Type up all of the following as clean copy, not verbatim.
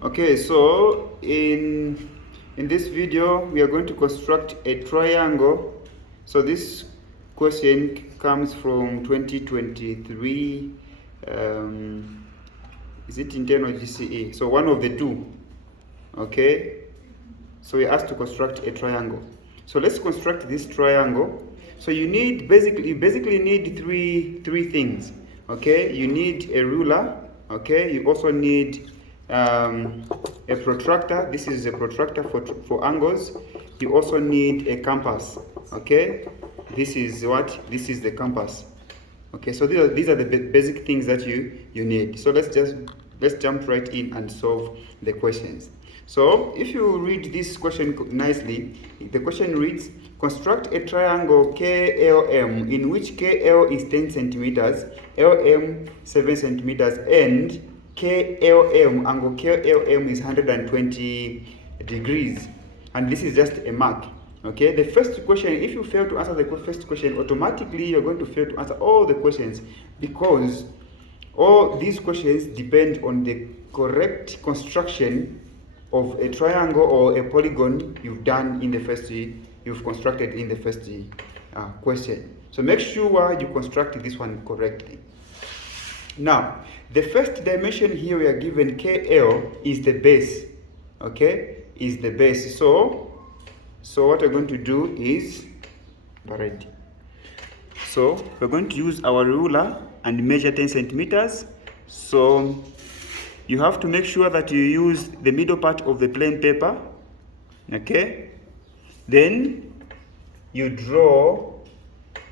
Okay, so in this video we are going to construct a triangle. So this question comes from 2023. Is it intern or GCE? So one of the two. Okay, so we asked to construct a triangle. So let's construct this triangle. So you basically need three things. Okay, you need a ruler. Okay, you also need a protractor. This is a protractor for angles. You also need a compass. Okay, this is what? This is the compass. Okay, so these are the basic things that you need. So let's jump right in and solve the questions. So if you read this question nicely, the question reads: construct a triangle KLM in which KL is 10 centimeters, LM 7 centimeters, and angle KLM is 120 degrees. And this is just a mark. Okay, the first question, if you fail to answer the first question, automatically you're going to fail to answer all the questions, because all these questions depend on the correct construction of a triangle or a polygon you've constructed in the first question. So make sure you construct this one correctly. Now, the first dimension here we are given KL is the base. Okay, is the base. So what we're going to do is, so we're going to use our ruler and measure 10 centimeters. So you have to make sure that you use the middle part of the plain paper. Okay, then you draw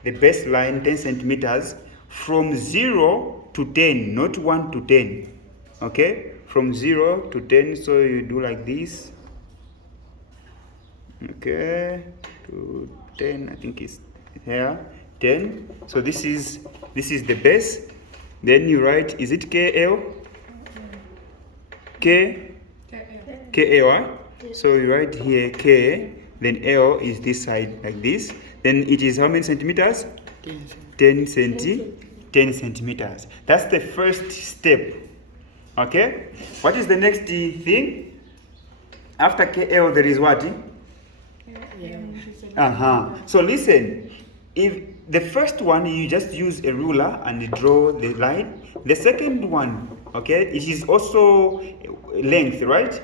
the baseline 10 centimeters from 0 to 10, not 1 to 10. Okay, from 0 to 10. So you do like this. Okay, to 10, I think it's here, 10. So this is the base. Then you write, is it KL? KL. So you write here K, then L is this side like this. Then it is how many centimeters? 10 centimeters. That's the first step. Okay, what is the next thing? After KL there is what? So listen, if the first one you just use a ruler and draw the line. The second one, okay, it is also length, right?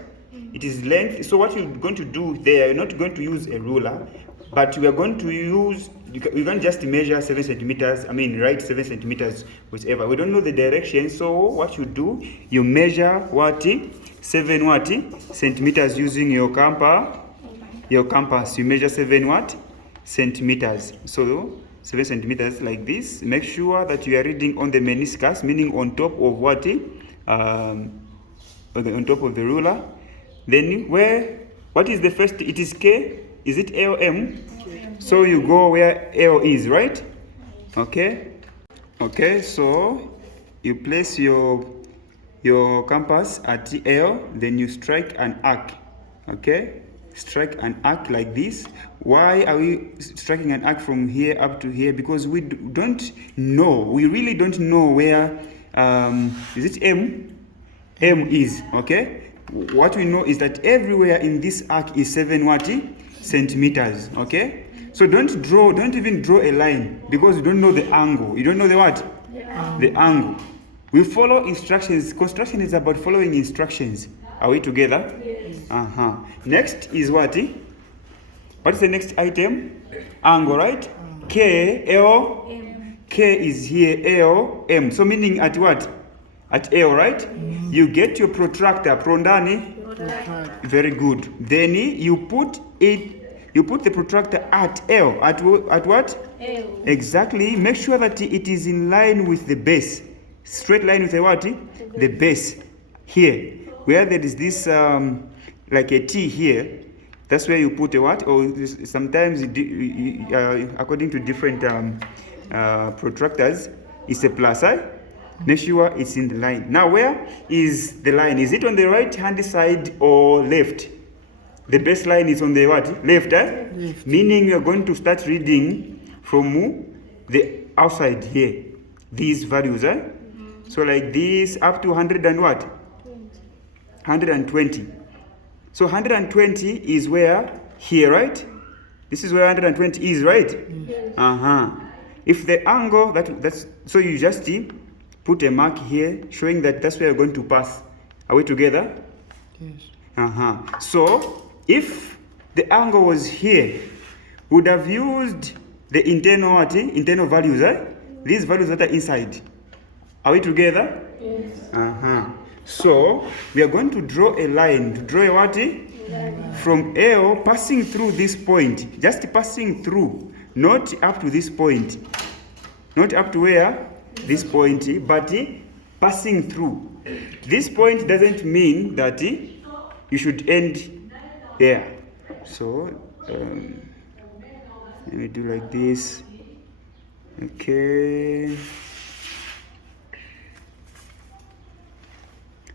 It is length. So what you're going to do there, you're not going to use a ruler, but we are going to use, you can just measure 7 centimeters, write 7 centimeters, whichever. We don't know the direction, so what you do, you measure what? 7 centimeters using your compass. You measure 7 centimeters. So 7 centimeters like this. Make sure that you are reading on the meniscus, meaning on top of what? On top of the ruler. Then what is the first? It is K. Is it LM? So you go where L is, right? Okay. Okay, so you place your compass at L, then you strike an arc. Okay? Strike an arc like this. Why are we striking an arc from here up to here? Because we don't know. We really don't know where is it M? M is, okay? What we know is that everywhere in this arc is 7 centimeters, okay? So don't even draw a line, because you don't know the angle. You don't know the what? The angle. We follow instructions. Construction is about following instructions. Are we together? Yes. Next is what? What is the next item? Angle, right? K, L, M. K is here, L, M. So meaning at what? At L, right? You get your protractor, prondani. Very good. Then you put the protractor at L. At what? L. Exactly. Make sure that it is in line with the base. Straight line with the what? The base. Here. Where there is this like a T here, that's where you put a what? Or sometimes according to different protractors, it's a plus. Make sure it's in the line. Now where is the line? Is it on the right hand side or left? The baseline is on the what? Left, Left. Meaning you are going to start reading from the outside here. These values, So like this up to 100 and what? 120. So 120 is where? Here, right? This is where 120 is, right? Yes. If the angle, that's so you just put a mark here showing that that's where you're going to pass. Are we together? Yes. So if the angle was here, would have used the internal internal values, these values that are inside. Are we together? Yes. So we are going to draw a line. To draw a what? From L passing through this point. Just passing through, not up to this point. Not up to where? This point, but passing through. This point doesn't mean that you should end there. So let me do like this. Okay.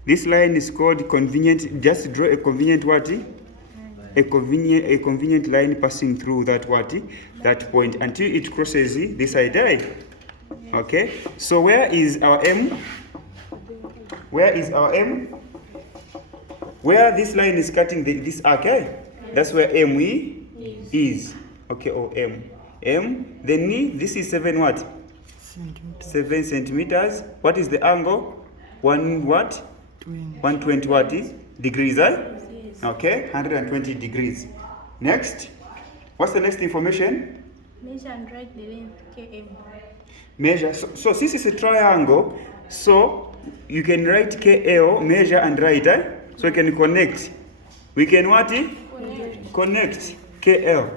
This line is called convenient. Just draw a convenient what? A convenient line passing through that what? That point until it crosses this side. Okay. So where is our M? Where is our M? Where this line is cutting this arc, that's where M is. Okay, or M. M. Then this is 7 what? 7 centimeters. What is the angle? 1 what? 120 what is? Degrees, Okay, 120 degrees. Next. What's the next information? Measure and write the length km. Measure. So since it's a triangle, so you can write KL, measure and write, So you can connect. We can what? Connect KL.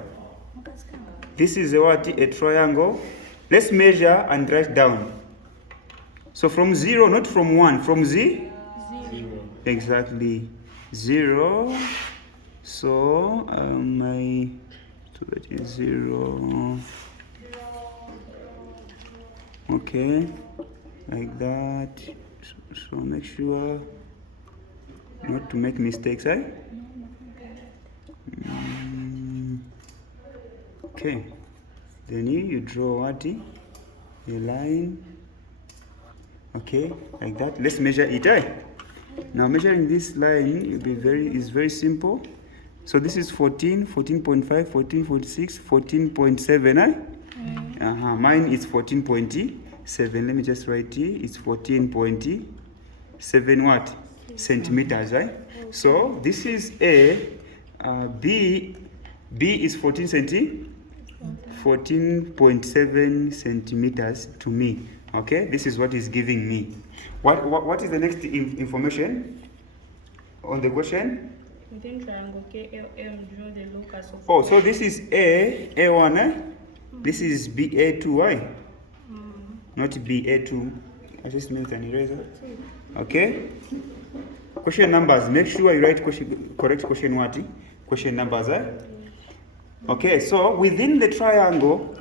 This is a what? A triangle. Let's measure and write down. So from 0, not from 1, from 0. Exactly. 0. So so that is 0. Okay. Like that. So make sure not to make mistakes, Okay. Then you draw what? A line. Okay, like that. Let's measure it, Now measuring this line is very simple. So this is 14, 14.5, 14.6, 14.7, Mine is 14.7. Let me just write it. It's 14.7 what? Centimeters, So this is A. B is 14.7 centimeters to me. Okay, this is what is giving me. What is the next information on the question? Within triangle KLM, draw the locus of. Oh, so this is A1, This is BA2, Not BA2. I just meant an eraser. Okay. Question numbers. Make sure you write correct question what? Question numbers, Okay, so within the triangle,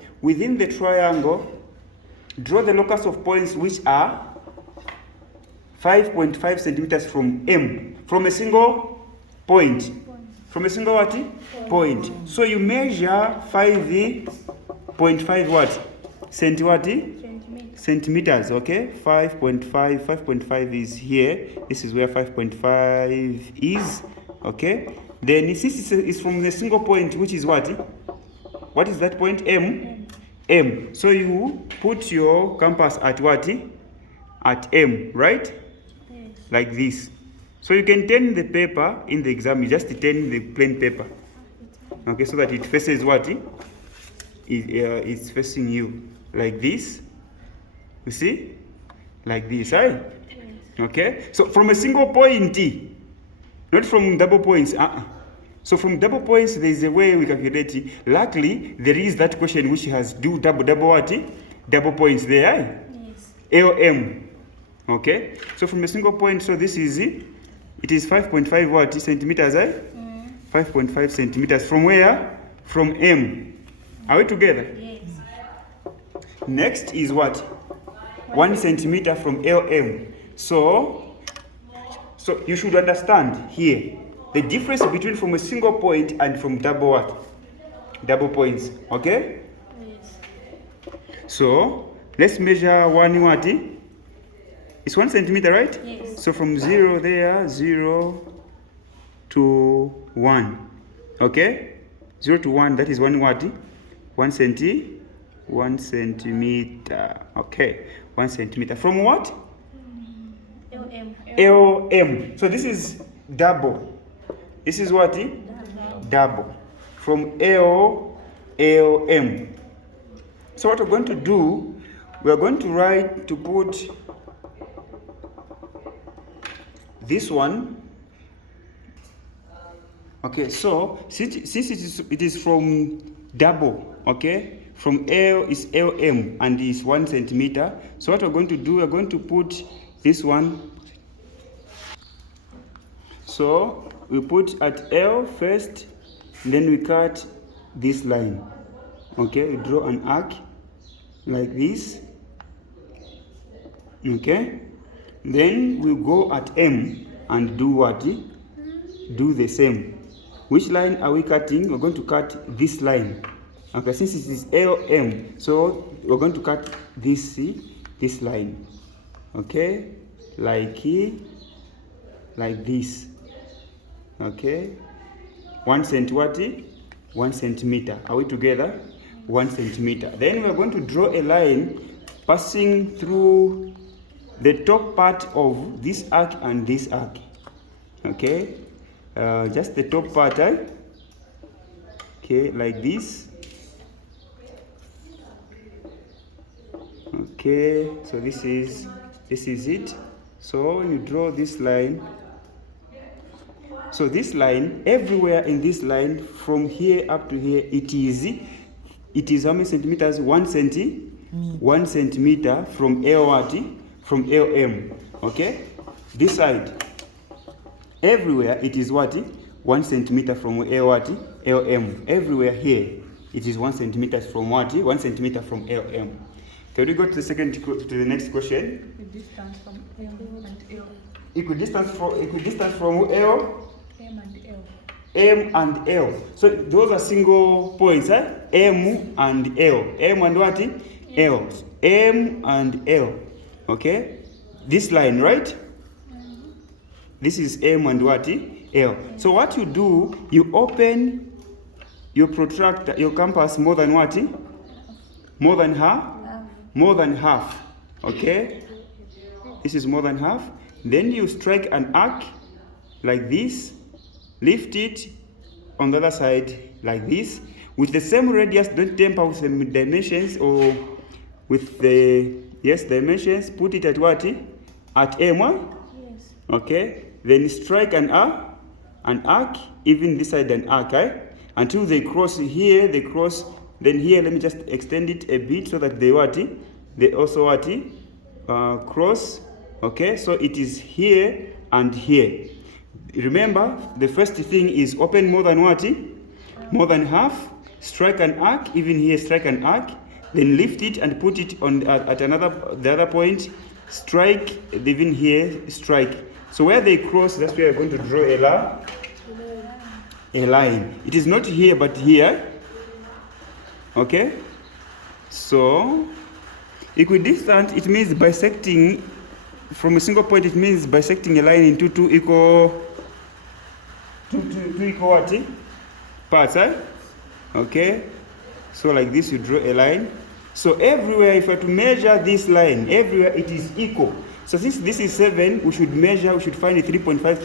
draw the locus of points which are 5.5 centimeters from M, from a single point. From a single what? Point. So you measure 5.5 what? Centimeters, okay? 5.5 is here. This is where 5.5 is, okay? Then since it's from the single point, which is what? What is that point? M. So you put your compass at what? At M, right? Yes. Like this. So you can turn the paper in the exam. You just turn the plain paper, okay, so that it faces what? It's facing you like this. You see? Like this, right? Okay? So from a single point, not from double points. So from double points, there is a way we calculate it. Luckily, there is that question which has double what? Double points there. Yes. LM. Okay? So from a single point, so this is it. It is 5.5 what? Centimeters, 5.5 centimeters. From where? From M. Are we together? Yes. Next is what? 1 centimeter from LM. So you should understand here the difference between from a single point and from double what? Double points. Okay? Yes. So let's measure 1 what? It's 1 centimeter, right? Yes. So from 0 there, 0 to 1. Okay? 0 to 1, that is 1 what? 1 centimeter. Okay, 1 centimeter. From what? LM. LM. So this is double. This is what? Double. From LM. So what we're going to do, we are going to put this one. Okay, so since it is from double, okay, from L is LM and is 1 centimeter. So what we're going to do, we're going to put this one. So we put at L first, then we cut this line. Okay, we draw an arc like this. Okay, then we go at M and do what? Do the same. Which line are we cutting? We're going to cut this line. Okay, since it is LM, so we're going to cut this line. Okay, like this. Okay, 1 centimeter. Are we together? 1 centimeter. Then we're going to draw a line passing through the top part of this arc and this arc. Okay, just the top part. Okay, like this. Okay, so this is it. So when you draw this line, so this line, everywhere in this line from here up to here, it is how many centimeters? 1 centimeter from from LM. Okay, this side, everywhere it is what? 1 centimeter from LM. Everywhere here it is 1 centimeter from what? 1 centimeter from LM. Can we go to the next question? The distance from M and L. Equidistance from L. M and L. M and L. So those are single points, M and L. M and what? L. M and L. Okay? This line, right? This is M and what? L. So what you do, you open your protractor, your compass more than what? More than half? More than half. Okay? This is more than half. Then you strike an arc like this. Lift it on the other side like this. With the same radius, don't tamper with the dimensions or with the dimensions. Put it at what? At M1. Yes. Okay. Then strike an arc, even this side an arc, until they cross here, they cross. Then here, let me just extend it a bit so that they also cross. Okay, so it is here and here. Remember, the first thing is open more than what? More than half. Strike an arc, even here strike an arc. Then lift it and put it on at the other point. Strike, even here, strike. So where they cross, that's where we're going to draw a line. It is not here, but here. Okay, so equidistant, it means bisecting from a single point. It means bisecting a line into two equal what? Parts, Okay, so like this you draw a line. So everywhere, if I were to measure this line, everywhere it is equal. So since this is 7, we should find a 3.5,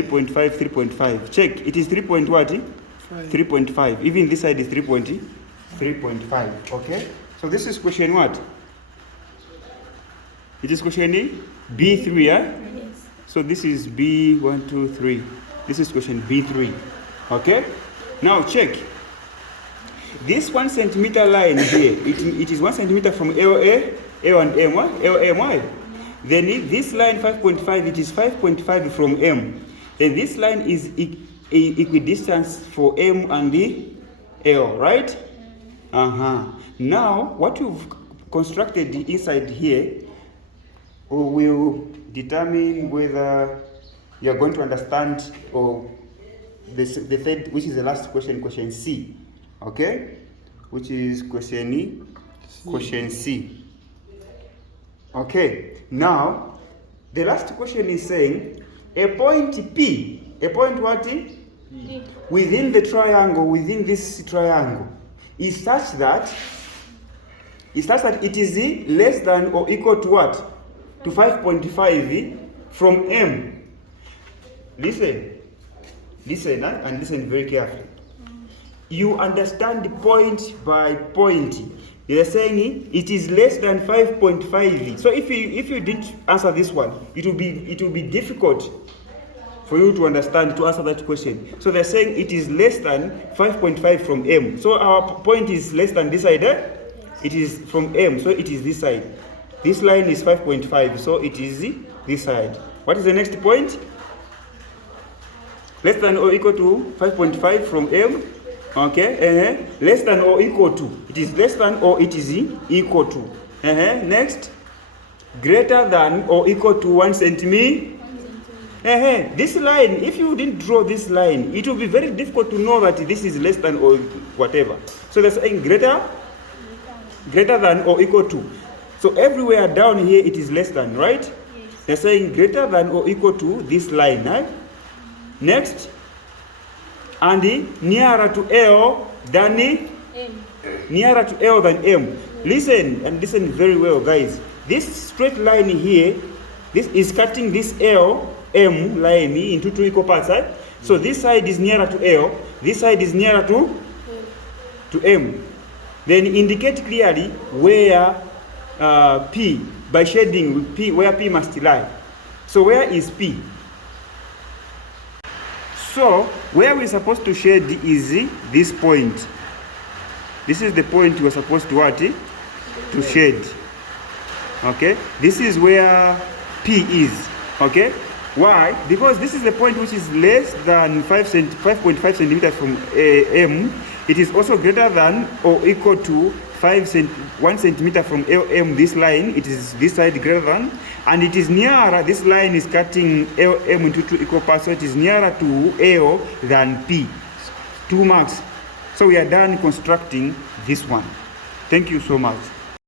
3.5. Check, it is 3 point what? 3.5. Even this side is 3.5. Okay, so this is question what? It is question B3, Yes. So this is B1, 2, 3. This is question B3. Okay, now check. This 1 centimeter line here, it is 1 centimeter from L and M, LMY. Then this line 5.5, it is 5.5 from M. And this line is equidistance for M and the L, right? Now, what you've constructed inside here will determine whether you're going to understand or the third, which is the last question, question C. Okay? Which is question Question C. Okay, now the last question is saying a point P, a point what? P. Within the triangle, within this triangle, is such that it is less than or equal to what? To 5.5 from M. Listen, and listen very carefully. You understand point by point. You are saying it is less than 5.5. So if you didn't answer this one, it will be difficult for you to understand, to answer that question. So they're saying it is less than 5.5 from M. So our point is less than this side. It is from M, so it is this side. This line is 5.5, so it is this side. What is the next point? Less than or equal to 5.5 from M. Okay, less than or equal to. It is less than or it is equal to. Next, greater than or equal to 1 centimeter. This line, if you didn't draw this line, it will be very difficult to know that this is less than or whatever. So they're saying greater than or equal to. So everywhere down here it is less than, right? Yes. They're saying greater than or equal to this line. Next, and nearer to L than M. nearer to L than M. Listen and listen very well, guys. This straight line here, this is cutting this L M line into two equal parts. So this side is nearer to L, this side is nearer to M. Then indicate clearly where P, by shading P, where P must lie. So where is P? So where we're supposed to shade is this point. This is the point we're supposed to what? To shade. Okay, this is where P is. Okay, why? Because this is the point which is less than 5.5 centimeters from M. It is also greater than or equal to 1 centimeter from LM, this line. It is this side greater than, and it is nearer, this line is cutting LM into two equal parts, so it is nearer to L than P. 2 marks. So we are done constructing this one. Thank you so much.